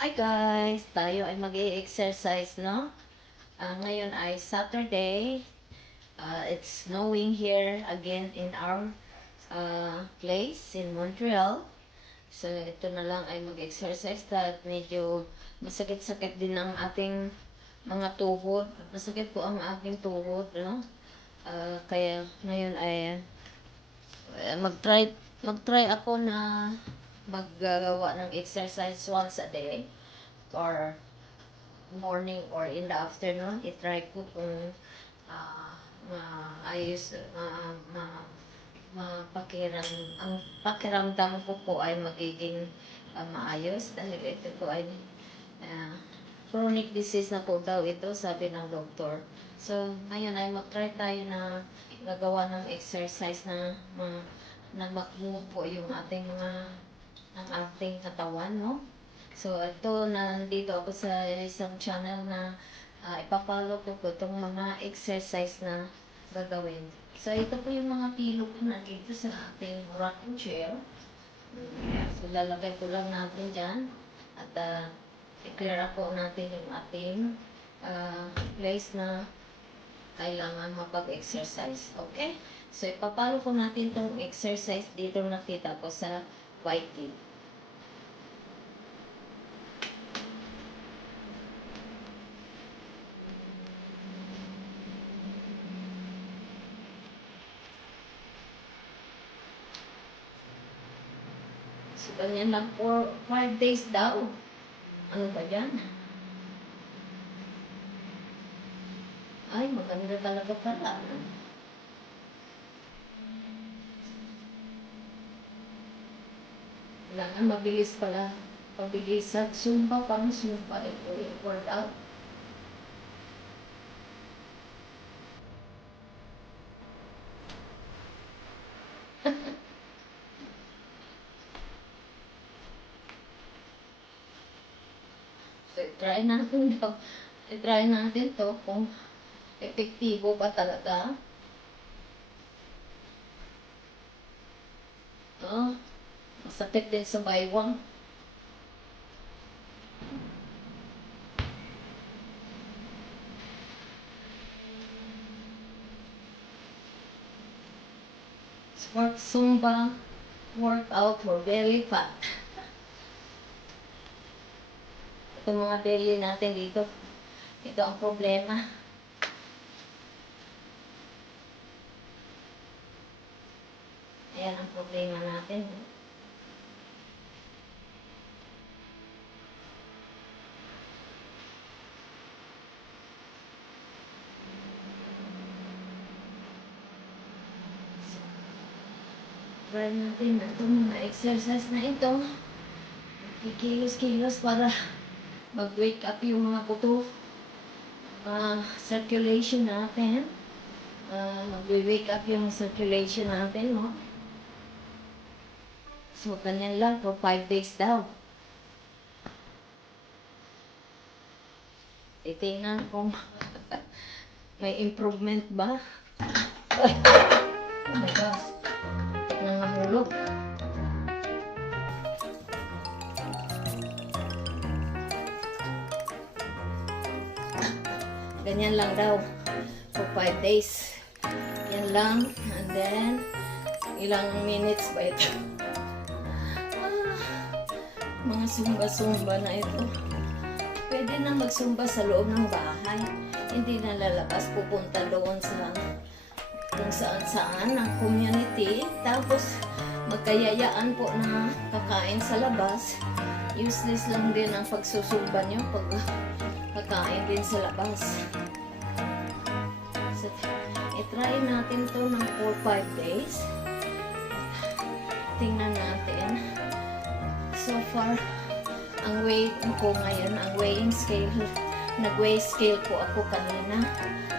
Hi guys! Tayo ay mag-i-exercise, no? Ngayon ay Saturday. It's snowing here again in our place in Montreal. So, ito na lang ay mag-exercise dahil medyo masakit-sakit din ang ating mga tuhod. Masakit po ang aking tuhod, no? Kaya ngayon ay mag-try ako na maggagawa ng exercise once a day or morning or in the afternoon. I-try ko kung maayos, ang pakiramdam ko po ay magiging maayos dahil ito po ay uh, chronic disease na po daw ito, sabi ng doktor. So, ngayon ay mag-try tayo na gagawa ng exercise na mag-move po yung ating ang ating katawan, no? So, ito, nandito ako sa isang channel na ipapalo ko itong mga exercise na gagawin. So, ito po yung mga pilo ko nandito sa ating rocking chair. So, lalagay ko lang natin dyan. At i-clear ako natin yung ating place na kailangan mapag-exercise. Okay? So, ipapalo ko natin itong exercise dito nakita ko sa white tip. So, ganyan lang for 5 days daw. Ano ba yan? Ay, maganda talaga pala. Kailangan mabilis pala. Pabilis at Zumba, pang Zumba. Ito yung workout. So, try natin to. I-try natin to kung epektibo ba talaga. Masakit din sa baywang. Zumba workout for belly fat. Ito mga belly natin dito. Ito ang problema. Ayan ang problema natin. Try natin na itong mga exercise na ito. Kikilos-kilos para mag-wake up yung mga buto. Circulation natin. Mag-wake up yung circulation natin, no? So, ganyan lang for 5 days daw. Titingnan kung may improvement ba. Ay! Oh my gosh! Nangahulog. Ganyan lang daw for 5 days. Yan lang. And then, ilang minutes ba ito? Mga sumba-sumba na ito. Pwede na magsumba sa loob ng bahay. Hindi na lalabas, pupunta doon sa kung saan-saan ang community. Tapos, magkayayaan po na kakain sa labas. Useless lang din ang pagsusumba nyo pag kakain din sa labas. So, i-try natin to ng 4-5 days. Tingnan natin. So far, ang weight ko ngayon, ang weighing scale, nag-weigh scale po ako kanina,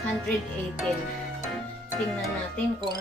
118. Tingnan natin kung